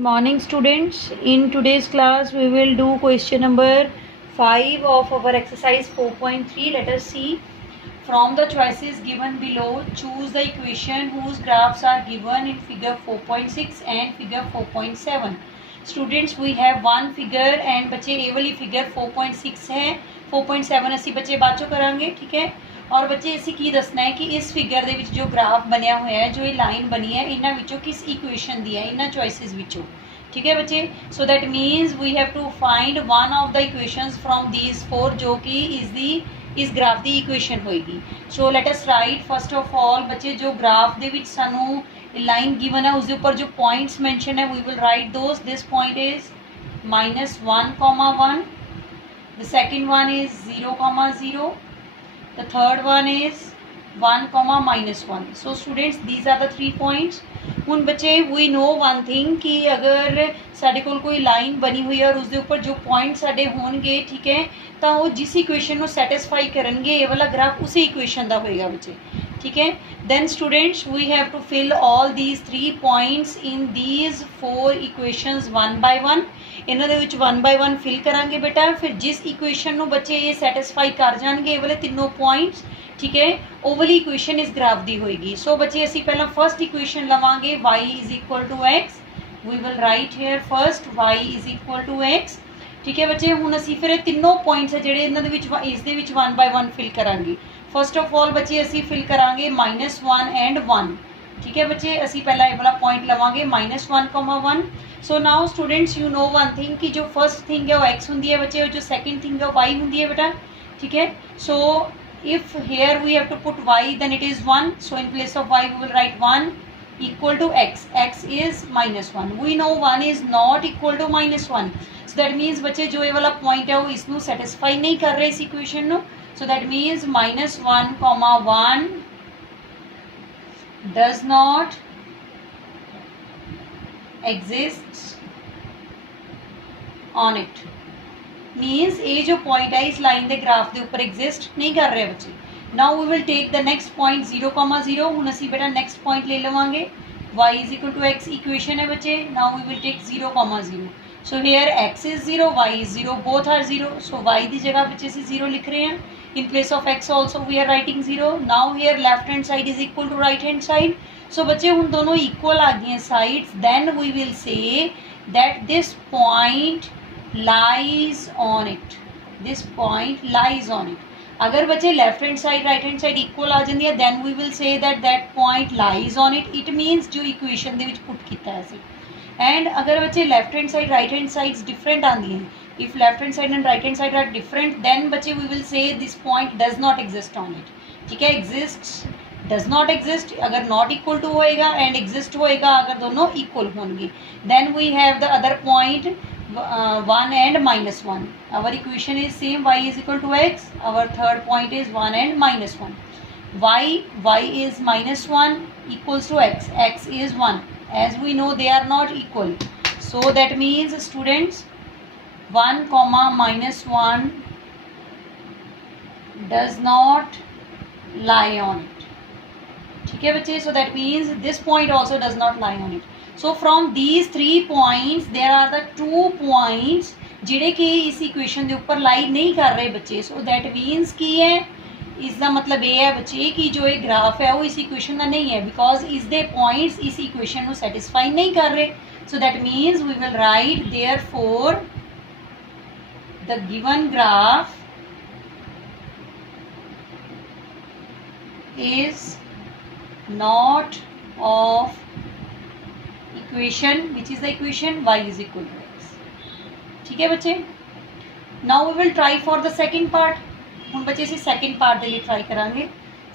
Morning students. In today's class we will do question number 5 of our exercise 4.3. Let us see. From the choices given below, choose the equation whose graphs are given in figure 4.6 and figure 4.7. Students, we have one figure and बच्चे ये वाली figure 4.6 है, 4.7 ਅਸੀਂ ਬੱਚੇ ਬਾਅਦ ਚੋਂ ਕਰਾਂਗੇ, ਠੀਕ ਹੈ। और बच्चे ਅਸੀਂ ਕੀ ਦੱਸਣਾ ਹੈ ਕਿ ਇਸ ਫਿਗਰ ਦੇ ਵਿੱਚ ਜੋ ਗ੍ਰਾਫ ਬਣਿਆ ਹੋਇਆ ਹੈ, ਜੋ ਇਹ ਲਾਈਨ ਬਣੀ ਹੈ, ਇਹਨਾਂ ਵਿੱਚੋਂ ਕਿਸ ਇਕੁਏਸ਼ਨ ਦੀ ਹੈ, ਇਹਨਾਂ ਚੋਇਸਿਸ ਵਿੱਚੋਂ, ठीक है बच्चे। So that means we have to find one of the equations from these four जो कि इस ग्राफ की इक्वेशन होएगी। So let us write first of all बच्चे जो ग्राफ दे विच सानू लाइन गिवन है उसके ऊपर जो पॉइंट्स मेंशन है we will write those. This point is -1,1, the second one is 0,0, the third one is 1,-1. So students these are the 3 points. ਹੁਣ ਬੱਚੇ ਵੀ ਨੋ ਵਨ ਥਿੰਗ ਕਿ ਅਗਰ ਸਾਡੇ ਕੋਲ ਕੋਈ ਲਾਈਨ ਬਣੀ ਹੋਈ ਹੈ ਔਰ ਉਸਦੇ ਉੱਪਰ ਜੋ ਪੁਆਇੰਟ ਸਾਡੇ ਹੋਣਗੇ, ਠੀਕ ਹੈ, ਤਾਂ ਉਹ ਜਿਸ ਇਕੁਏਸ਼ਨ ਨੂੰ ਸੈਟਿਸਫਾਈ ਕਰਨਗੇ ਇਹ ਵਾਲਾ ਗ੍ਰਾਫ ਉਸੇ ਇਕੁਏਸ਼ਨ ਦਾ ਹੋਏਗਾ ਬੱਚੇ, ਠੀਕ ਹੈ। then students we have to fill all these 3 points in these 4 equations one by one। ਇਹਨਾਂ ਦੇ ਵਿੱਚ 1 by 1 ਫਿਲ ਕਰਾਂਗੇ ਬੇਟਾ। ਫਿਰ ਜਿਸ ਇਕੁਏਸ਼ਨ ਨੂੰ ਬੱਚੇ ਇਹ ਸੈਟਿਸਫਾਈ ਕਰ ਜਾਣਗੇ ਇਹ ਵਾਲੇ ਤਿੰਨੋਂ ਪੁਆਇੰਟਸ, ठीक है, ਉਹ ਵਾਲੀ ਇਕੁਏਸ਼ਨ ਇਸ ਗ੍ਰਾਫ ਦੀ ਹੋਏਗੀ। ਸੋ ਬੱਚੇ ਅਸੀਂ ਪਹਿਲਾਂ ਫਸਟ ਇਕੁਏਸ਼ਨ ਲਵਾਂਗੇ y = x। We will write here first y = x, ਠੀਕ ਹੈ ਬੱਚੇ। ਹੁਣ ਅਸੀਂ ਫਿਰ ਇਹ ਤਿੰਨੋਂ ਪੁਆਇੰਟਸ ਜਿਹੜੇ ਇਹਨਾਂ ਦੇ ਵਿੱਚ ਇਸ ਦੇ ਵਿੱਚ 1 by 1 ਫਿਲ ਕਰਾਂਗੇ। फर्स्ट ऑफ ऑल बच्चे ਅਸੀਂ फिल करांगे -1 and 1, ठीक है बच्चे। ਅਸੀਂ ਪਹਿਲਾਂ ਇਹ वाला पॉइंट लवांगे -1,1। So now students you know one thing कि जो फर्स्ट थिंग है वो x होंगी है बच्चे और जो सेकंड थिंग है वो y होंगी है बेटा, ठीक है। So if here we have to put y then it is 1, so in place of y we will write 1 equal to x is -1। we know 1 is not equal to -1, so that means बच्चे जो ये वाला point है वो इसनू satisfy नहीं कर रहे इस equation no. So that means -1,1 does not exist on it। means ये जो पॉइंट है इस लाइन के ग्राफ के ऊपर एग्जिस्ट नहीं कर रहे बच्चे। Now we will take the next point 0,0। हुण असीं बेटा नेक्स्ट पॉइंट ले लवांगे y = x इक्वेशन है बच्चे। Now we will take 0,0। So here x is 0, y is 0, both are 0। सो y की जगह बच्चे असीं 0 लिख रहे हैं। In place of x also we are writing 0। now here left hand side is equal to right hand side। so बच्चे हुण दोनों equal आ गई sides। then we will say that this point lies on it। this point lies on it। अगर बच्चे left hand side right hand side equal आ जाती है then we will say that that point lies on it। it means जो equation दे विच put कीता है असीं। and अगर बच्चे left hand side right hand sides different आती हैं, if left hand side and right hand side are different then बच्चे we will say this point does not exist on it, ठीक है। exists, does not exist अगर not equal to होएगा and exist होएगा अगर दोनों equal होंगे। then we have the other point 1 and -1। our equation is same, y = x। our third point is 1 and -1। y is -1 equals to x is 1। as we know they are not equal, so that means students 1, -1 does not lie on it, ठीक है बच्चे। so that means this point also does not lie on it। so from these 3 points there are the 2 points ਜਿਹੜੇ कि इस equation के ऊपर लाई नहीं कर रहे बच्चे। so that means की है इसका मतलब ये है बच्चे कि जो ये ग्राफ है वो इस इक्वेशन का नहीं है बिकॉज इसके पॉइंट्स इस इक्वेशन को सैटिस्फाई नहीं कर रहे। So that means we will write therefore the given graph is not of equation which is the equation y = x, ठीक है बच्चे। now we will try for the second part। हम बच्चे इसे सेकंड पार्ट के लिए ट्राई करांगे।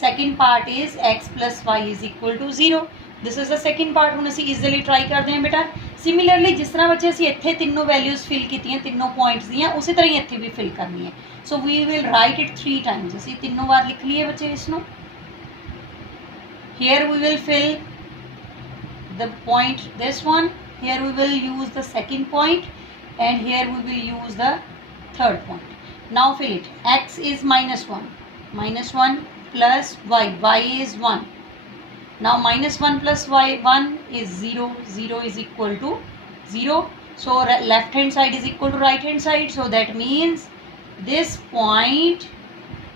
Second part is x + y = 0। This is the second part. हम असी इस लिए ट्राई करते हैं बेटा। सिमिलरली जिस तरह बच्चे असी इत्थे तीनों वैल्यूज फिल की तीनों पॉइंट्स दियाँ उसी तरह ही इत्थे भी फिल करनी है। So we will write it 3 times. असी तीनों बार लिख लिए बच्चे इसनों। Here we will fill the point this one, here we will use the second point and here we will use the third point. now fill it। x is -1 plus y is 1। now -1 plus y 1 is 0 is equal to 0. So left hand side is equal to right hand side. So that means this point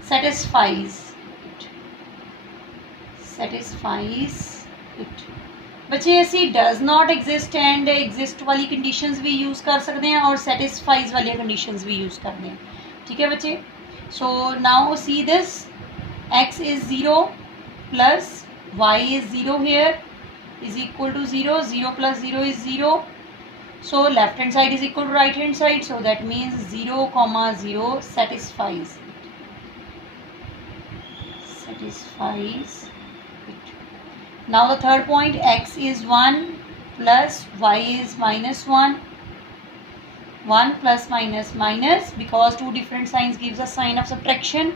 satisfies it. बच्चे ਅਸੀਂ does not exist and exist वाली conditions भी use कर सकते हैं और satisfies वाली conditions भी use करते हैं. ठीक है बच्चे. So now see this, x is 0 plus y is 0 here is equal to 0. 0 plus 0 is 0. So left hand side is equal to right hand side. So that means 0 comma 0 satisfies it. Now the third point, x is 1 plus y is minus 1. 1 plus minus minus, because two different signs gives a sign of subtraction.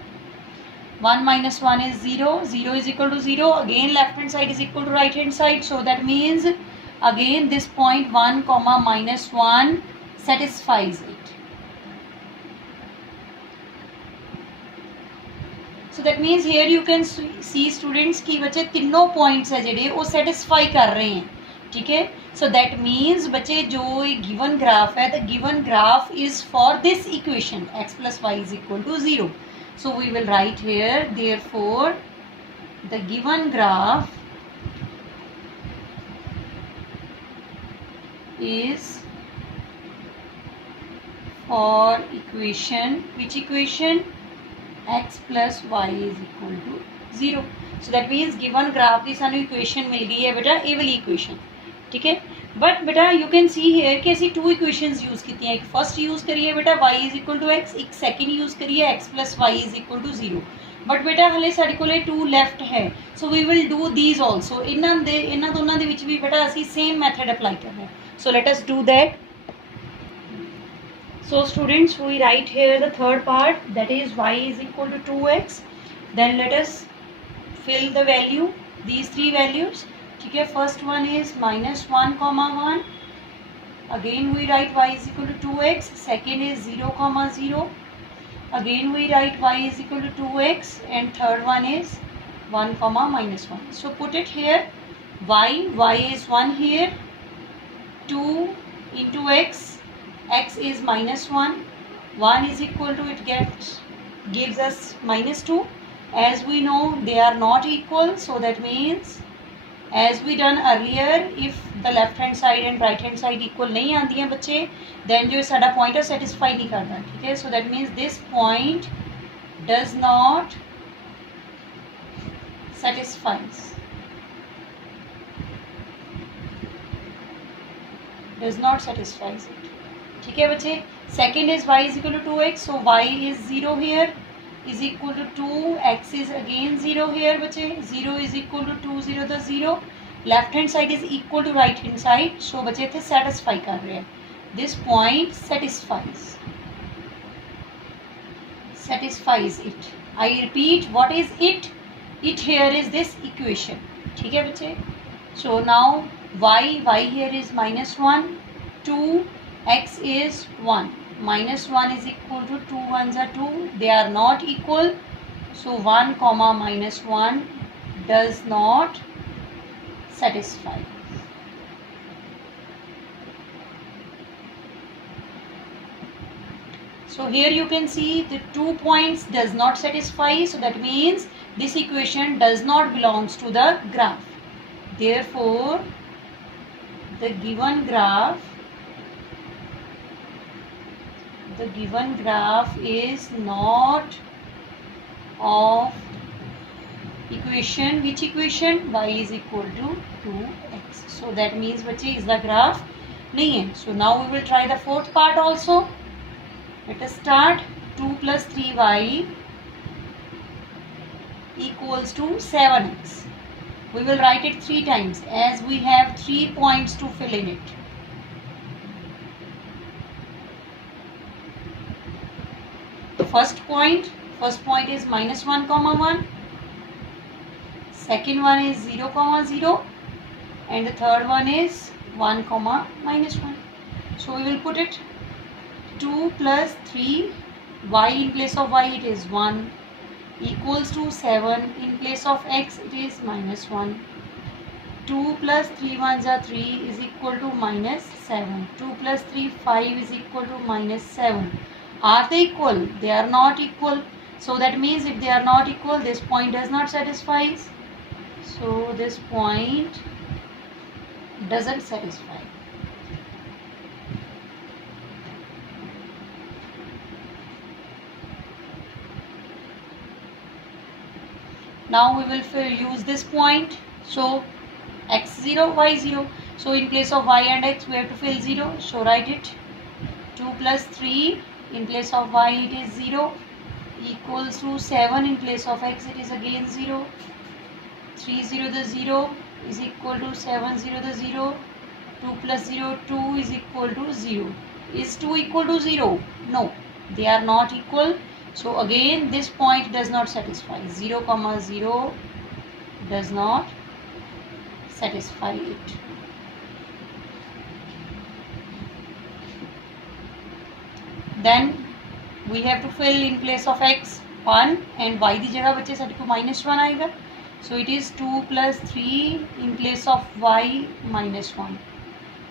1 minus 1 is 0. 0 is equal to 0. Again left hand side is equal to right hand side. So that means again this point 1 comma minus 1 satisfies it. So that means here you can see students कि बच्चे तीनों points है जेडे वो satisfy कर रहे हैं. ठीक है. So that means बच्चे जो given graph है, the given graph is for this equation x plus y is equal to 0. So we will write here, therefore the given graph is for equation, which equation? X plus y is equal to 0. So that means given graph की सानू equation मिल गई है बेटा, ये वाली equation. ठीक है. But बेटा यू कैन सी हेयर कि ऐसी टू इक्वेशंस यूज की हैं. एक फर्स्ट यूज करिए बेटा y is equal to x, एक सेकंड यूज करिए x plus y is equal to 0. But बेटा हले साडे कोले 2 लेफ्ट है. So we will do these also. इन्हां दोनों दे विच भी बेटा ਅਸੀਂ सेम मेथड अप्लाई करना है. सो let us do that. So students, we write here the third part, that is y is equal to 2x. Then let us fill the value, these three values. ठीक है. First one is minus 1 comma 1. Again we write y is equal to 2x. Second is 0 comma 0. Again we write y is equal to 2x. And third one is 1 comma minus 1. So put it here. Y is 1 here. 2 into x is minus 1. 1 is equal to, it gives us minus 2. As we know they are not equal. So that means as we done earlier, if the left hand side and right hand side equal नहीं आती हैं बच्चे, then जो साडा point है satisfy नहीं करता. ठीक है. So that means this point does not satisfies. Does not satisfies it. ठीक है बच्चे. Second is y is equal to 2x. So y is 0 here is equal to 2. X is again 0 here बच्चे. 0 is equal to 2, 0 the 0. Left hand side is equal to right hand side. So बच्चे इत्थे satisfy कर रहे हैं. This point satisfies it. I repeat, what is it? It here is this equation. ठीक है बच्चे. So now y here is minus 1. 2. X is 1. Minus 1 is equal to 2 ones are 2. They are not equal. So 1 comma minus 1 does not satisfy. So here you can see the 2 points does not satisfy. So that means this equation does not belongs to the graph. Therefore the given graph is not of equation. Which equation? Y is equal to 2x. So that means बच्चे is the graph नहीं है. So now we will try the fourth part also. Let us start. 2 plus 3y equals to 7x. We will write it 3 times as we have 3 points to fill in it. First point is minus 1 comma 1. Second one is 0 comma 0. And the third one is 1 comma minus 1. So we will put it 2 plus 3. Y in place of y it is 1 equals to 7. In place of x it is minus 1. 2 plus 3 1s are 3 is equal to minus 7. 2 plus 3 5 is equal to minus 7. Are they equal? They are not equal. So that means if they are not equal, this point does not satisfy. So this point doesn't satisfy. Now we will use this point. So x0 y0. So in place of y and x we have to fill 0. So write it. 2 plus 3 in place of y it is 0 equals to 7 in place of x it is again 0. 3 0 the 0 is equal to 7 0 the 0. 2 plus 0 2 is equal to 0. Is 2 equal to 0? No, they are not equal. So again this point does not satisfy. 0 comma 0 does not satisfy it. Then we have to fill in place of x 1 and y दी जगह बच्चे साडे को -1 आएगा. So it is 2 plus 3 in place of y minus 1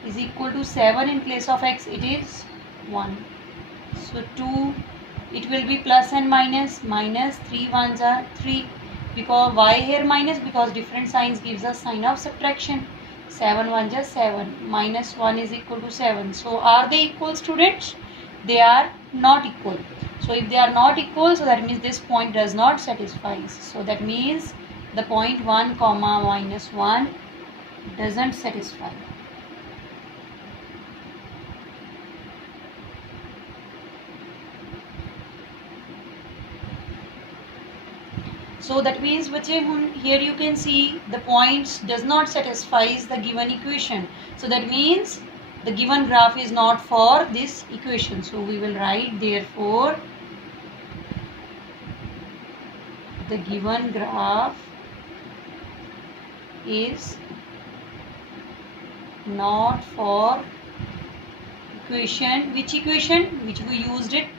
is equal to 7 in place of x it is 1. So 2 it will be plus and minus. Minus 3 1s are 3 because why here minus? Because different signs gives us sign of subtraction. 7 1s are 7. Minus 1 is equal to 7. So are they equal, students? They are not equal. So if they are not equal, so that means this point does not satisfy. So that means the point 1 comma minus 1 doesn't satisfy. So that means बच्चे here you can see the points does not satisfies the given equation. So that means the given graph is not for this equation. So we will write therefore the given graph is not for equation. Which equation? Which we used it.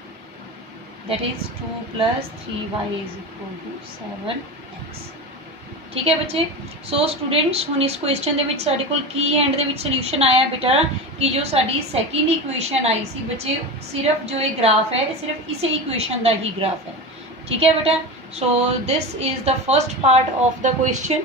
That is 2 plus 3y is equal to 7x. ठीक है बच्चे. So students हुण इस question दे विच साडे कोल की and they which solution आया बेटा कि जो साडी सैकेंड इक्वेशन आई सी बच्चे सिर्फ जो ये ग्राफ है सिर्फ इस इक्वेशन का ही ग्राफ है. ठीक है बेटा. So this is the first part of the question.